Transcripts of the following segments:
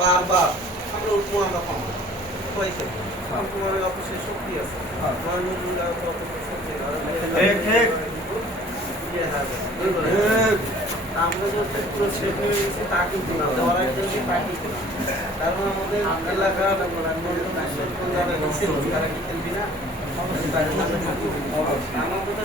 বারবার আমরা উঠবো আমরা কম হয়েছে। তোমার অফিসের শক্তি আছে। তোমার নজরুল আর তো অত শক্তি। ইয়ে না? আমরা যত পুরো সেট হয়ে গেছি তা কিন্তু না। দেওয়ার জন্য তা কিন্তু না। কারণ আমাদের এলাকার তারা কি খেলবি না আমার কথা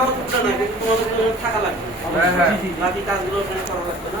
নাও উঠবে না কিন্তু তোমাদের থাকা লাগবে বাকি কাজগুলো ওখানে করা লাগবে না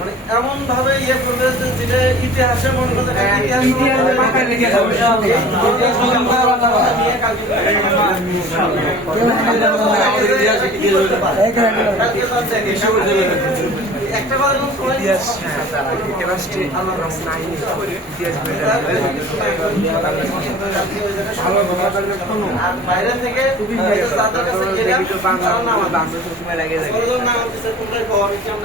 মানে এমন ভাবে ইয়ে যেটা ইতিহাসে মনে করতে। একটা কথা আর বাইরে থেকে তাদের কাছে গেলাম। তারা নাম আছে। তোমরা কর কেমন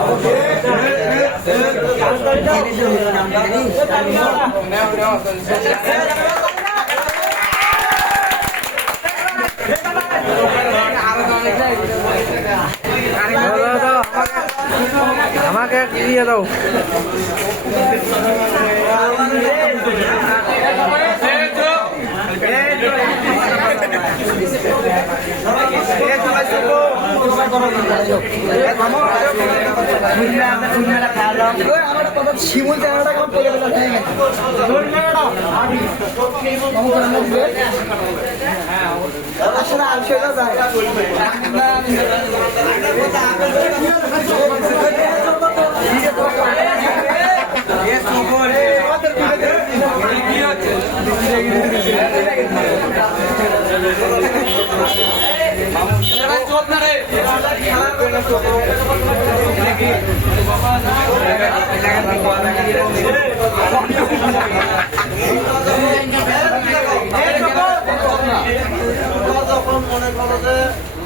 আমাকে দিয়ে দাও শিমুল জায়গাটা কেমন পড়ে গেল আসলে আলসেটা যায় যখন মনে করো যে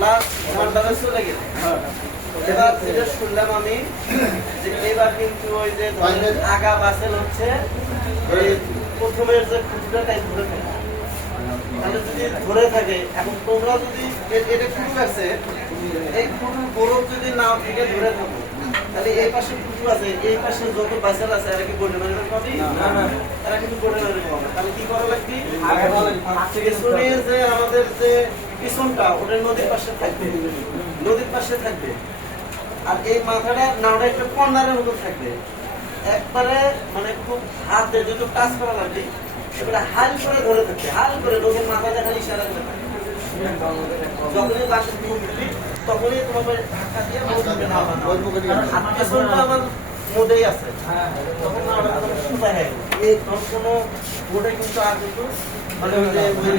লাস্ট শুনলাম আমি, যে এবার কিন্তু ওই যে আগা বাসেল হচ্ছে প্রথমের যে খুঁটিটা, তাই ধরে থাকে। এখন তোমরা যদি এটা খুঁটু আছে এই খুঁটুর গরম যদি না থেকে ধরে থাকো। তাহলে এই পাশে খুঁটু আছে এই পাশে যত বাসেল আছে এরা কি গোল্ডেন মার্কেট পাবি এরা কিন্তু গোল্ডেন পাবে তাহলে কি করা লাগবে? পেছনে যে আমাদের যে পিছনটা ওটা নদীর পাশে থাকবে। নদীর পাশে থাকবে। আর এই মাথাটা নাওটা একটা কর্নারের মতো থাকবে। একবারে মানে খুব হাতে দুটো কাজ করা লাগবে এবারে হাল করে ধরে থাকবে হাল করে লোকের মাথা দেখা ইশারা করে থাকে। যখনই বাসে তুমি তখনই তোমাকে ধাক্কা দিয়ে হাত পেছনটা আমার মোটেই আছে। তখন সুতা হয়ে গেল। তখন কোনো বোর্ডে কিন্তু আর কিন্তু মানে ওই যে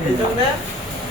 নেই। এই জন্যে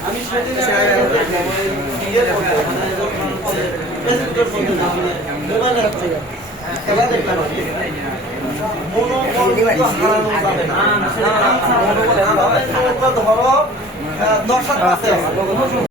আমি সেদিন করতে, যখন হচ্ছে, ফেসবুকের মধ্যে নামিয়ে, মোবাইলে হচ্ছে, খেলা দেখলাম আর কি। মনোবল কিন্তু হারানো যাবে না। মনোবল হারানো যাবে না। ধরো আহ, দশ হাত আছে।